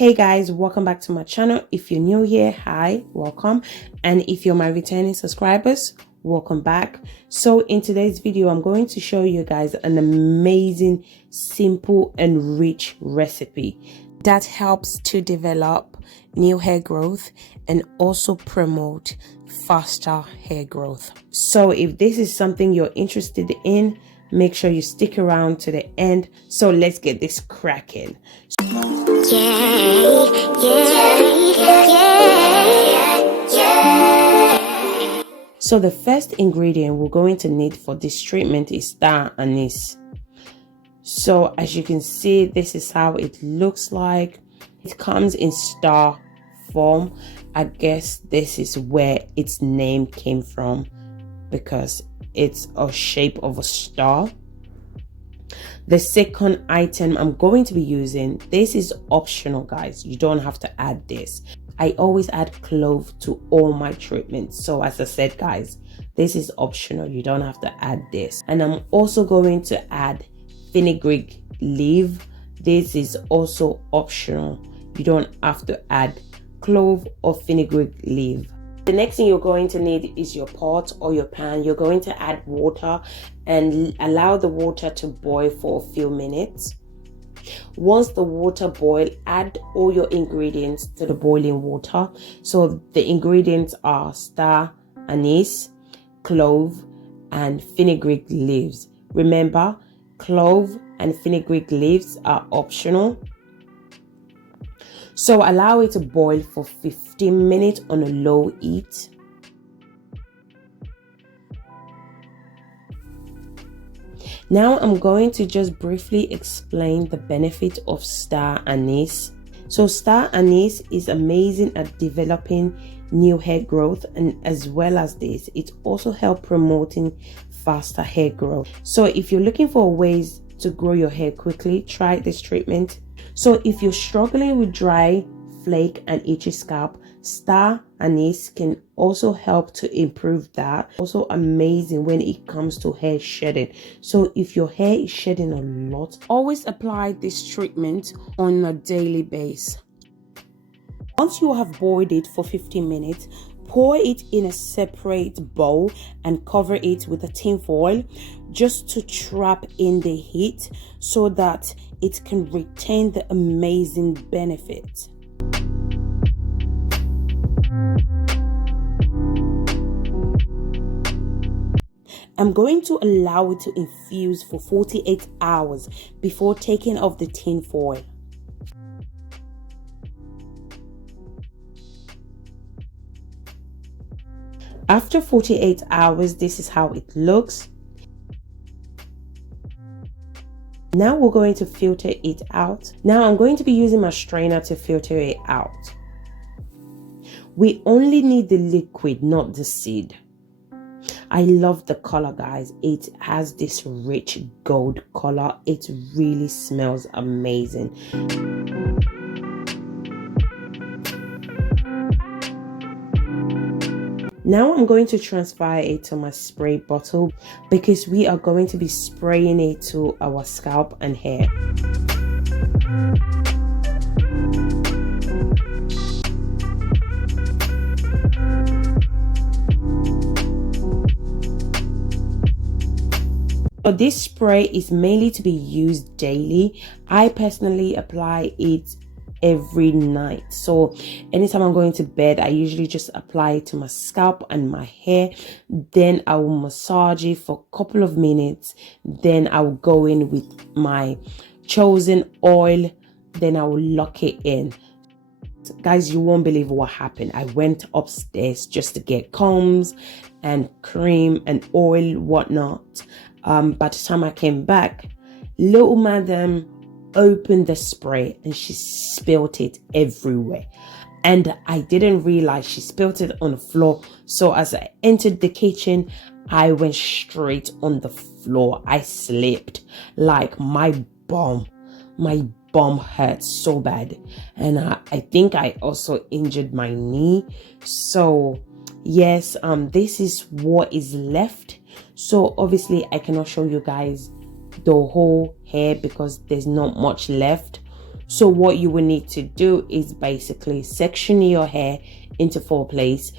Hey guys, welcome back to my channel. If you're new here, hi, welcome. And if you're my returning subscribers, welcome back. So in today's video, I'm going to show you guys an amazing, simple and rich recipe that helps to develop new hair growth and also promote faster hair growth. So if this is something you're interested in, make sure you stick around to the end. So let's get this cracking. So the first ingredient we're going to need for this treatment is star anise. So as you can see, this is how it looks like. It comes in star form. I guess this is where its name came from, because it's a shape of a star. The second item I'm going to be using, this is optional guys, you don't have to add this. I always add clove to all my treatments, so as I said guys, this is optional, you don't have to add this. And I'm also going to add Fengreek leaf. This is also optional, you don't have to add clove or Fengreek leaf. The next thing you're going to need is your pot or your pan. You're going to add water and allow the water to boil for a few minutes. Once the water boils, add all your ingredients to the boiling water. So the ingredients are star anise, clove and Fengreek leaves. Remember, clove and Fengreek leaves are optional. So allow it to boil for 15 minutes on a low heat. Now I'm going to just briefly explain the benefit of star anise. So star anise is amazing at developing new hair growth, and as well as this, it also helps promoting faster hair growth. So if you're looking for ways to grow your hair quickly, try this treatment. So if you're struggling with dry, flake and itchy scalp, star anise can also help to improve that. Also amazing when it comes to hair shedding. So if your hair is shedding a lot, always apply this treatment on a daily basis. Once you have boiled it for 15 minutes, pour it in a separate bowl and cover it with a tin foil just to trap in the heat so that it can retain the amazing benefit. I'm going to allow it to infuse for 48 hours before taking off the tin foil. After 48 hours, this is how it looks. Now we're going to filter it out. Now I'm going to be using my strainer to filter it out. We only need the liquid, not the seed. I love the color guys. It has this rich gold color. It really smells amazing. Now I'm going to transfer it to my spray bottle because we are going to be spraying it to our scalp and hair. So this spray is mainly to be used daily. I personally apply it every night. So anytime I'm going to bed, I usually just apply it to my scalp and my hair. Then I will massage it for a couple of minutes. Then I will go in with my chosen oil. Then I will lock it in. Guys, you won't believe what happened. I went upstairs just to get combs and cream and oil, whatnot. By the time I came back, little madam opened the spray and she spilled it everywhere, and I didn't realize she spilled it on the floor. So as I entered the kitchen, I went straight on the floor. I slipped, like my bum hurt so bad, and I think I also injured my knee. So yes, this is what is left. So obviously I cannot show you guys the whole hair because there's not much left. So what you will need to do is basically section your hair into 4 places,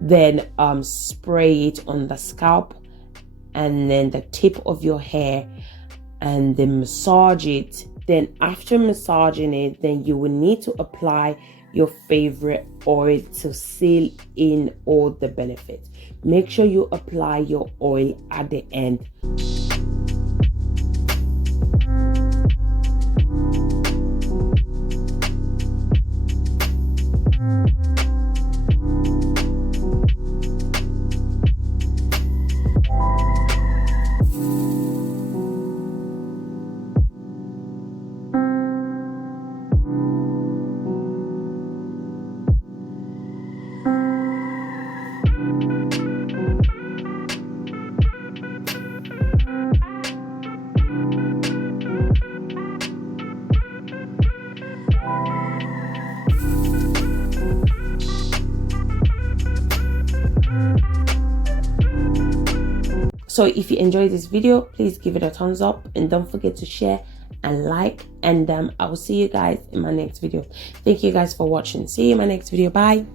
then spray it on the scalp and then the tip of your hair, and then massage it. Then after massaging it, then you will need to apply your favorite oil to seal in all the benefits. Make sure you apply your oil at the end. So if you enjoyed this video, please give it a thumbs up and don't forget to share and like, and I will see you guys in my next video. Thank you guys for watching. See you in my next video. Bye.